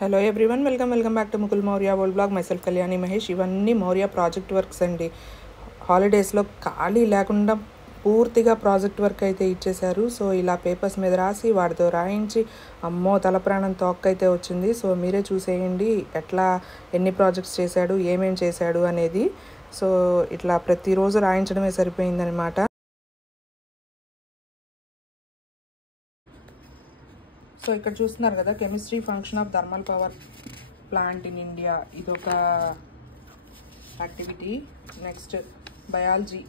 Hello everyone, welcome back to Mukul Maurya world blog. Myself Kalyani Mahesh. ఇవన్నీ Maurya project works అండి. హాలిడేస్లో ఖాళీ లేకుండా పూర్తిగా ప్రాజెక్ట్ వర్క్ అయితే ఇచ్చేశారు. సో ఇలా పేపర్స్ మీద రాసి వాటితో రాయించి అమ్మో తల ప్రాణం తోక్కైతే వచ్చింది. సో మీరే చూసేయండి ఎట్లా ఎన్ని ప్రాజెక్ట్స్ చేశాడు, ఏమేం చేశాడు అనేది. సో ఇట్లా ప్రతిరోజు రాయించడమే సరిపోయిందనమాట. సో ఇక్కడ చూస్తున్నారు కదా, chemistry function of thermal power plant in India, ఇదొక యాక్టివిటీ. నెక్స్ట్ బయాలజీ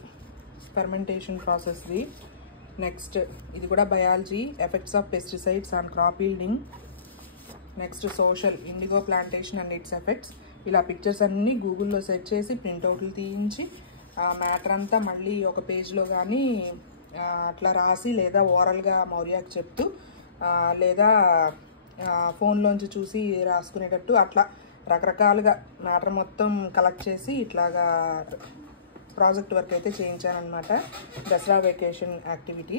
ఫెర్మెంటేషన్ ప్రాసెస్ది. నెక్స్ట్ ఇది కూడా biology, effects of pesticides on crop yielding. Next social, indigo plantation and its effects. ఇలా పిక్చర్స్ అన్నీ గూగుల్లో సెర్చ్ చేసి ప్రింట్అవుట్లు తీయించి ఆ మ్యాటర్ అంతా మళ్ళీ ఒక పేజ్లో కానీ అట్లా రాసి, లేదా ఓరల్గా మౌర్యాకి చెప్తూ, లేదా ఫోన్లోంచి చూసి రాసుకునేటట్టు అట్లా రకరకాలుగా మ్యాటర్ మొత్తం కలెక్ట్ చేసి ఇట్లాగా ప్రాజెక్ట్ వర్క్ అయితే చేయించానమాట. Dasara vacation activity.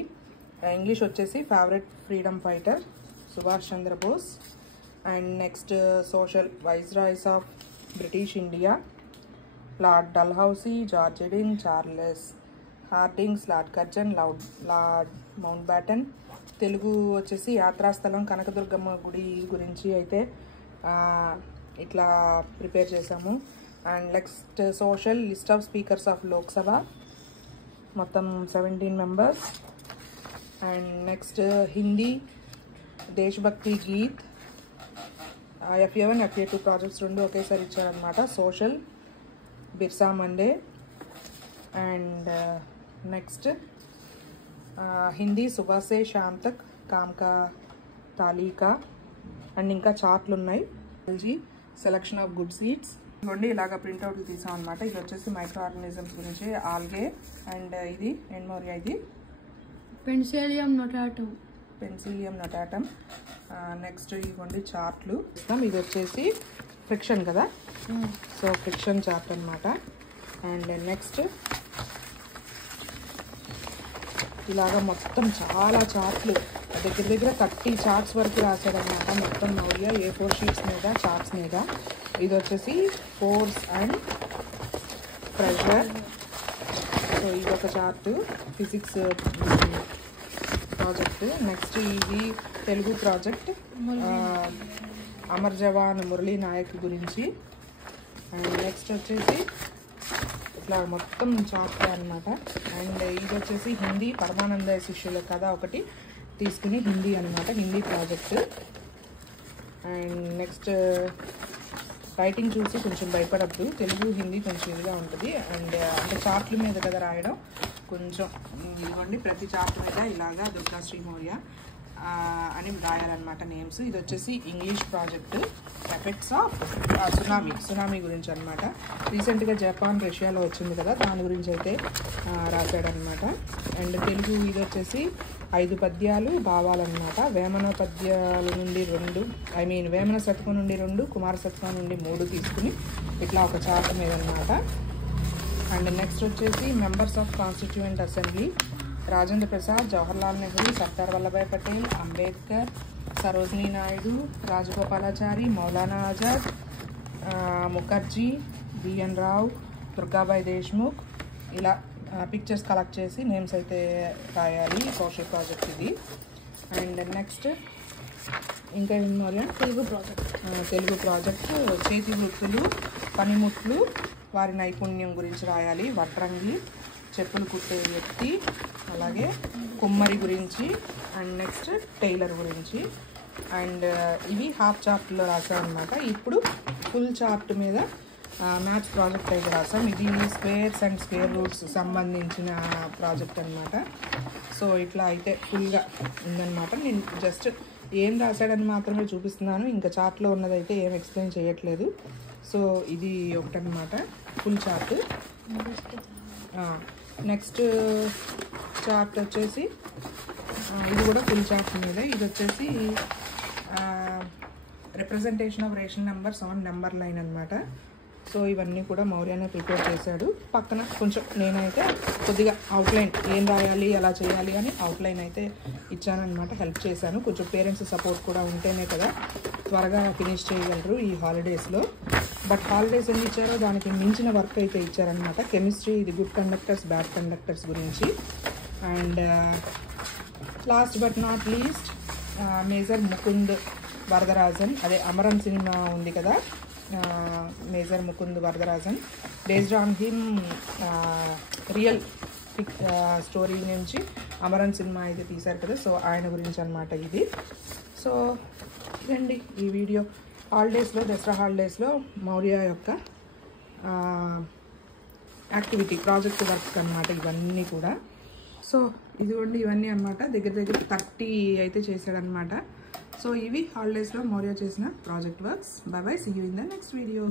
ఇంగ్లీష్ వచ్చేసి favourite freedom fighter Subhash Chandra Bose. And next social, viceroys of British India, Lord Dalhousie, George Eden, Charles Hardings, Lord Curzon, Lord Mountbatten. Telugu వచ్చేసి యాత్రాస్థలం కనకదుర్గమ్మ గుడి గురించి అయితే ఇట్లా ప్రిపేర్ చేసాము. And next social, list of speakers of Lok Sabha, మొత్తం 17 members. And next Hindi దేశభక్తి Geet. FA1 FA2 projects రెండు ఒకేసారి ఇచ్చారనమాట. Social Birsa Munda. And next Hindi సుబహ్ సే శామ్ తక్, కామ్ కా తాలీకా. అండ్ ఇంకా చార్ట్లు ఉన్నాయి. Selection of good seeds. ఇవ్వండి ఇలాగ ప్రింట్అవుట్లు తీసాం అనమాట. ఇది వచ్చేసి మైక్రో ఆర్గానిజమ్స్ గురించి, ఆల్గే. అండ్ ఇది మౌర్య, ఇది పెన్సిలియం నొటాటమ్. నెక్స్ట్ ఇవ్వండి చార్ట్లు. ఇది వచ్చేసి ఫ్రిక్షన్ కదా, సో ఫ్రిక్షన్ చార్ట్ అనమాట. అండ్ నెక్స్ట్ ఇలాగా మొత్తం చాలా చార్ట్లు, దగ్గర 30 చార్ట్స్ వరకు రాశాడనమాట మొత్తం మౌర్య, A4 షీట్స్ మీద, చార్ట్స్ మీద. ఇది వచ్చేసి ఫోర్స్ అండ్ ప్రెషర్. సో ఇది ఒక చార్టు, ఫిజిక్స్ ప్రాజెక్ట్. నెక్స్ట్ ఇది తెలుగు ప్రాజెక్ట్, అమర్ జవాన్ మురళీ నాయక్ గురించి. అండ్ నెక్స్ట్ వచ్చేసి ఇట్లా మొత్తం చార్ట్ అనమాట. అండ్ ఇది వచ్చేసి హిందీ పరమానంద శిష్యుల కథ ఒకటి తీసుకుని హిందీ అనమాట, Hindi project. And next writing చూసి కొంచెం భయపడద్దు, తెలుగు హిందీ కొంచెం ఇదిగా ఉంటుంది. అండ్ అంటే చార్ట్ల మీద కదా రాయడం, కొంచెం ఇవ్వండి ప్రతి చార్ట్ మీద ఇలాగా దుర్గా శ్రీ మౌర్య అని రాయాలన్నమాట నేమ్స్. ఇది వచ్చేసి English project, effects of tsunami గురించి అనమాట. రీసెంట్గా జపాన్ రష్యాలో వచ్చింది కదా, దాని గురించి అయితే రాశాడనమాట. అండ్ తెలుగు ఇది వచ్చేసి 5 పద్యాలు భావాలన్నమాట. వేమన పద్యాల నుండి 2, వేమన శతకం నుండి 2, కుమార శతకం నుండి 3 తీసుకుని ఇట్లా ఒక చార్ట్ మీద అనమాట. అండ్ నెక్స్ట్ వచ్చేసి members of constituent assembly, Rajendra Prasad, Jawaharlal Nehru, Sardar Vallabhbhai Patel, Ambedkar, Sarojini Naidu, Rajagopalachari, Maulana Azad, Mukherjee, B N Rao, Durgabai Deshmukh. ఇలా పిక్చర్స్ కలెక్ట్ చేసి నేమ్స్ అయితే రాయాలి. సోషల్ ప్రాజెక్ట్ ఇది. అండ్ నెక్స్ట్ ఇంకా ఏమన్నా తెలుగు ప్రాజెక్ట్ చేతి వృత్తులు, పనిముట్లు, వారి నైపుణ్యం గురించి రాయాలి. వడ్రంగి, చెప్పులు కుట్టే వ్యక్తి, అలాగే కుమ్మరి గురించి. అండ్ నెక్స్ట్ టైలర్ గురించి. అండ్ ఇవి హాఫ్ చార్ట్లో రాసామన్నమాట. ఇప్పుడు ఫుల్ చార్ట్ మీద మ్యాథ్స్ ప్రాజెక్ట్ అయితే రాసాం. ఇది స్క్వేర్స్ అండ్ స్క్వేర్ రూట్స్ సంబంధించిన ప్రాజెక్ట్ అనమాట. సో ఇట్లా అయితే ఫుల్గా ఉందన్నమాట. నేను జస్ట్ ఏం రాశాడని మాత్రమే చూపిస్తున్నాను, ఇంకా చార్ట్లో ఉన్నదైతే ఏం ఎక్స్ప్లెయిన్ చేయట్లేదు. సో ఇది ఒకటనమాట ఫుల్ చార్ట్. నెక్స్ట్ చార్ట్ వచ్చేసి ఇది కూడా ఫుల్ చార్ట్ మీద. ఇది వచ్చేసి representation of ration numbers on number line అనమాట. సో ఇవన్నీ కూడా మౌర్యనే ప్రిపేర్ చేశాడు. పక్కన కొంచెం నేనైతే కొద్దిగా అవుట్లైన్ ఏం రాయాలి ఎలా చేయాలి అని అవుట్లైన్ అయితే ఇచ్చానమాట, హెల్ప్ చేశాను. కొంచెం పేరెంట్స్ సపోర్ట్ కూడా ఉంటేనే కదా త్వరగా ఫినిష్ చేయగలరు ఈ హాలిడేస్లో. బట్ హాలిడేస్ ఎన్ని ఇచ్చారో దానికి మించిన వర్క్ అయితే ఇచ్చారనమాట. కెమిస్ట్రీ, ఇది గుడ్ కండక్టర్స్ బ్యాడ్ కండక్టర్స్ గురించి. And last but not least major Mukund Varadarajan, అదే అమరన్ సినిమా ఉంది కదా, major Mukund Varadarajan, based on him real story నుంచి అమరన్ సినిమా అయితే తీశారు కదా, సో ఆయన గురించి అనమాట ఇది. సో ఇదండి ఈ వీడియో. హాలిడేస్లో, దసరా హాలిడేస్లో మౌర్య యొక్క యాక్టివిటీ, ప్రాజెక్ట్ వర్క్ అనమాట ఇవన్నీ కూడా. సో ఇదిగోండి ఇవన్నీ అనమాట, దగ్గర దగ్గర 30 అయితే చేశాడనమాట. సో ఇవి హాలిడేస్లో మౌర్య చేసిన project works. Bye bye, see you in the next video.